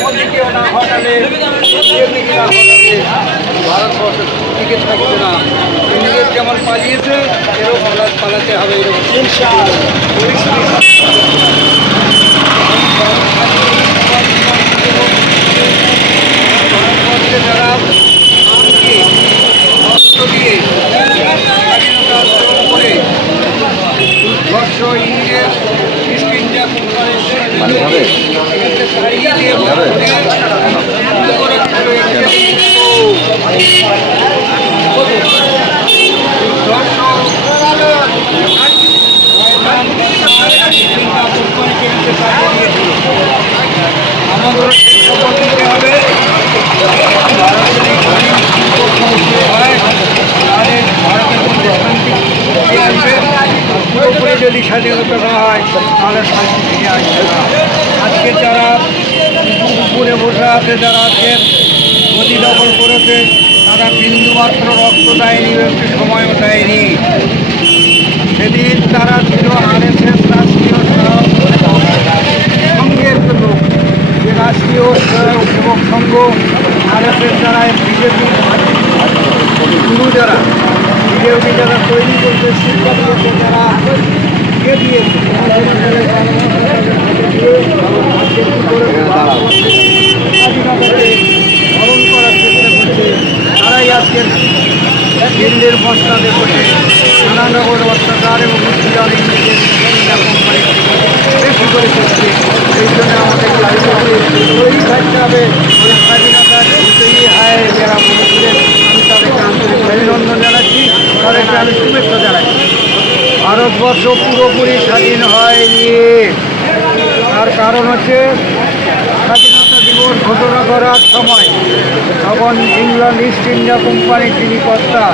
মোদীকেও না ঘটালে বিজেপিকে না ঘটালে ভারতবর্ষ টিকে থাকবে না। ইংরেজ যেমন পালিয়েছে এরও পালাতে হবে। ভারতবর্ষে যারা প্রাণকে রক্ত দিয়ে স্বাধীনতা অর্জন করে দুর্ধর্ষ ইংরেজ ইস্ট ইন্ডিয়া কোম্পানির তাড়িয়ে দিয়ে আমাদের সেই শপথ নিতে হবে। ভারতের মধ্যে শান্তি ফিরে আসবে। পুরোপুরি যদি স্বাধীনতা না হয় তাহলে শান্তি ফিরে আসবে না। আজকে যারা উপরে বসে আছে, যারা আজকের গদি দখল করেছে, তারা বিন্দুমাত্র রক্ত দেয়নি, একটু সময়ও দেয়নি। সেদিন তারা ছিল RSS রাষ্ট্রীয় সংঘের লোক, যে রাষ্ট্রীয় সেবক সংঘ RSS যারা বিজেপি গুরু যারা বিজেপি যারা তৈরি করতে শিক্ষা দিয়েছে, যারা দিয়েছে স্মরণ করার চেষ্টা করছে, তারাই আজকের দিল্লির বস্তাতে বসে নানানগর অত্যাচার এবং মুসলিম ইংরেজের কোম্পানি বেশি করে করছে। এই জন্য আমাদেরকে তৈরি থাকতে হবে। স্বাধীনতার তৈরি হয় যারা মনে করেন, আমি তাদেরকে আন্তরিক অভিনন্দন জানাচ্ছি, তাদেরকে আমি শুভেচ্ছা জানাচ্ছি। ভারতবর্ষ পুরোপুরি স্বাধীন হয়নি। তার কারণ হচ্ছে স্বাধীনতা দিবস ঘোষণা করার সময় তখন ইংল্যান্ড ইস্ট ইন্ডিয়া কোম্পানির যিনি কর্তা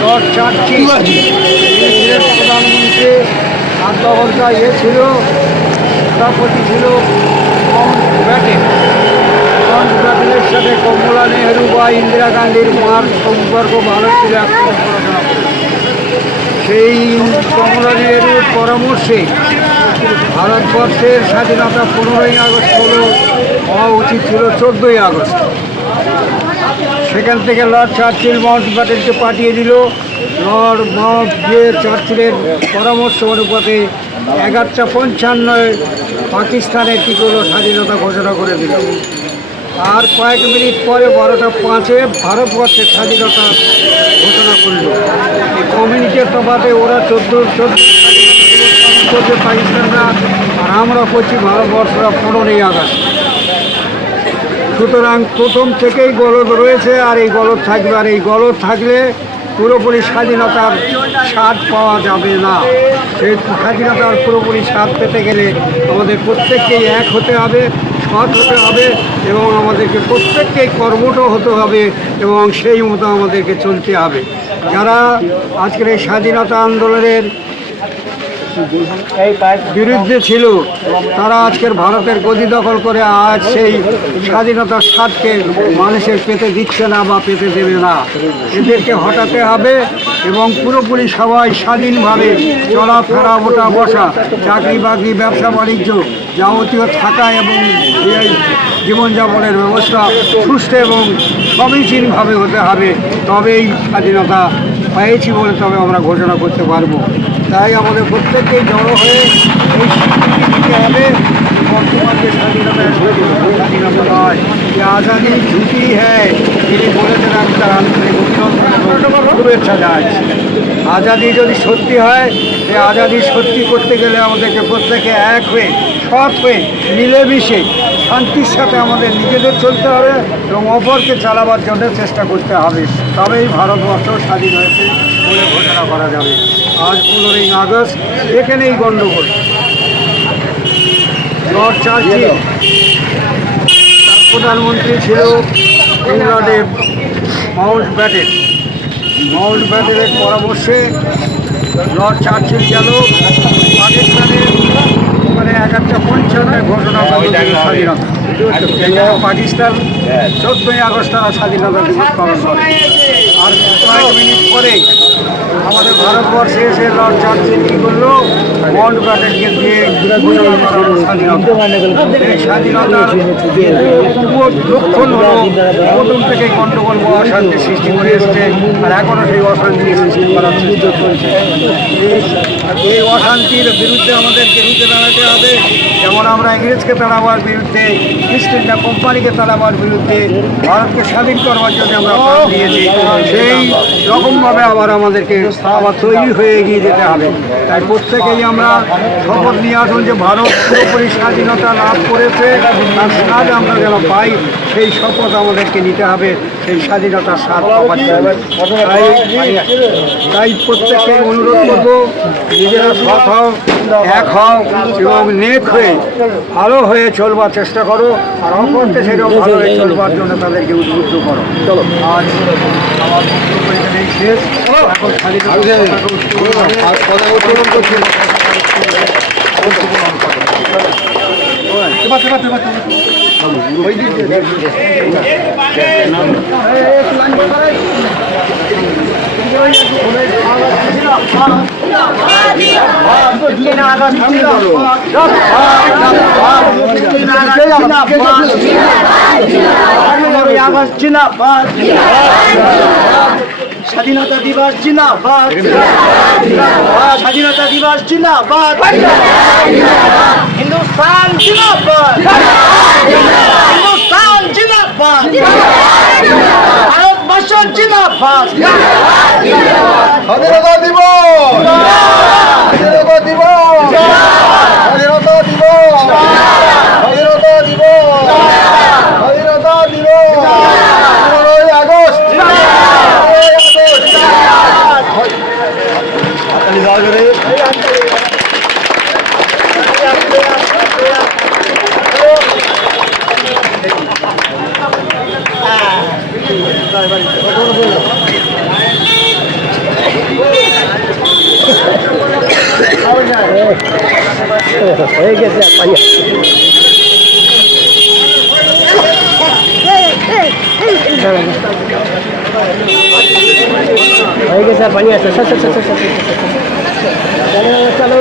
লর্ড চার্চিল ইংরেজের প্রধানমন্ত্রী আর তখনকার ছিল সভাপতি ছিল মাউন্ট ব্যাটেনের সাথে কমলা নেহরু বা ইন্দিরা গান্ধীর মার সম্পর্ক ভালো ছিল। সেই কমলা নেহরুর পরামর্শে ভারতবর্ষের স্বাধীনতা 15ই আগস্ট হওয়া উচিত ছিল 14ই আগস্ট। সেখান থেকে লর্ড চার্চিল মাউন্ট ব্যাটেনকে পাঠিয়ে দিল। লর্ড মাউন্ট চার্চিলের পরামর্শ অনুপাতে 1155 পাকিস্তানের কি করলো, স্বাধীনতা ঘোষণা করে দিল। আর কয়েক মিনিট পরে 12:05 ভারতবর্ষের স্বাধীনতা ঘোষণা করল। এই কমিউনিটির তফাতে ওরা 14 করছে পাকিস্তানরা, আর আমরা করছি ভারতবর্ষরা 15ই আগস্ট। সুতরাং প্রথম থেকেই গলদ রয়েছে, আর এই গলদ থাকবে। আর এই গলদ থাকলে পুরোপুরি স্বাধীনতার স্বাদ পাওয়া যাবে না। সেই স্বাধীনতার পুরোপুরি স্বাদ পেতে গেলে আমাদের প্রত্যেককেই এক হতে হবে, সৎ হতে হবে, এবং আমাদেরকে প্রত্যেককেই কর্মঠ হতে হবে, এবং সেই মতো আমাদেরকে চলতে হবে। যারা আজকের এই স্বাধীনতা আন্দোলনের বিরুদ্ধে ছিল, তারা আজকের ভারতের গদি দখল করে আজ সেই স্বাধীনতার স্বাদকে মানুষের পেতে দিচ্ছে না বা পেতে দেবে না। এদেরকে হটাতে হবে এবং পুরোপুরি সবাই স্বাধীনভাবে চলাফেরা, ওঠা বসা, চাকরি বাকরি, ব্যবসা বাণিজ্য, যাবতীয় থাকা এবং এই জীবনযাপনের ব্যবস্থা সুস্থ এবং সমীচীনভাবে হতে হবে। তবেই স্বাধীনতা পেয়েছি বলে তবে আমরা ঘোষণা করতে পারবো। তাই আমাদের প্রত্যেককেই জড়ো হয়ে এই স্বীকৃতি দিতে হবে। বর্তমান যে স্বাধীনতা নয়, যে আজাদি ঝুঁকি হ্যাঁ, তিনি বলেছেন, আমি তার আন্তরিক শুভেচ্ছা জানাচ্ছি। আজাদি যদি সত্যি হয়, এই আজাদি সত্যি করতে গেলে আমাদেরকে প্রত্যেকে এক হয়ে, সৎ হয়ে, মিলেমিশে শান্তির সাথে আমাদের নিজেদের চলতে হবে এবং অপরকে চালাবার জন্য চেষ্টা করতে হবে। তবেই ভারতবর্ষ স্বাধীন হয়েছে বলে ঘোষণা করা যাবে। আজ 15ই আগস্ট, এখানেই গণ্ডগোল। লর্ড চার্চিল তার প্রধানমন্ত্রী ছিল ইংল্যান্ডের মাউন্ট ব্যাটেনের পরামর্শে লর্ড চার্চিল গেল পাকিস্তানের 1155 ঘোষণা করে স্বাধীনতা। পাকিস্তান 14ই আগস্ট তারা স্বাধীনতা দিবস পালন করে। আর কয়েক মিনিট পরে আমাদের ভারতবর্ষে এসে লর্ড চার্চিল কী করলো, মাউন্ট ব্যাটেনকে দিয়ে ঘোষণা করা হলো স্বাধীনতা। এই স্বাধীনতার লক্ষণ হলো প্রথম থেকেই গণ্ডগোল বা অশান্তি সৃষ্টি করে এসছে, আর এখনও সেই অশান্তি সৃষ্টি করার চেষ্টা চলছে। এই অশান্তির বিরুদ্ধে আমাদেরকে রুখে দাঁড়াতে হবে। যেমন আমরা ইংরেজকে তাড়াবার বিরুদ্ধে, ইস্ট ইন্ডিয়া কোম্পানিকে তাড়াবার বিরুদ্ধে, ভারতকে স্বাধীন করবার জন্য আমরা প্রাণ দিয়েছি, সেই রকমভাবে আবার আমাদেরকে আবার তৈরি হয়ে এগিয়ে যেতে হবে। তাই প্রত্যেকেই আমরা শপথ নিয়ে আসুন যে ভারত পুরোপুরি স্বাধীনতা লাভ করেছে, তার স্বাদ আমরা যেন পাই, সেই শপথ আমাদেরকে নিতে হবে সেই স্বাধীনতার স্বাদ পাওয়ার জন্য। তাই প্রত্যেককে অনুরোধ করবো, নিজেরা সৎ হও, এক হও এবং নেক হয়ে ভালো হয়ে চলবার চেষ্টা করো, আর অপরকে সেটাও ভালো হয়ে চলবার জন্য তাদেরকে উদ্বুদ্ধ করো। চলো, আজ আমার বক্তব্য এখানেই শেষ। এখন স্বাধীনতা দিবস জিন্দাবাদ, স্বাধীনতা দিবস জিন্দাবাদ, হিন্দুস্তান জিন্দাবাদ, হিন্দুস্তান জিন্দাবাদ, ভারতবর্ষ জিন্দাবাদ। স্বাধীনতা দিবস, স্বাধীনতা দিবস, স্বাধীনতা দিবস, স্বাধীনতা দিবস, স্বাধীনতা দিবস, 15ই আগস্ট। হয়ে গেছে হয়ে গেছে আর পানি আছে। চলো চলো।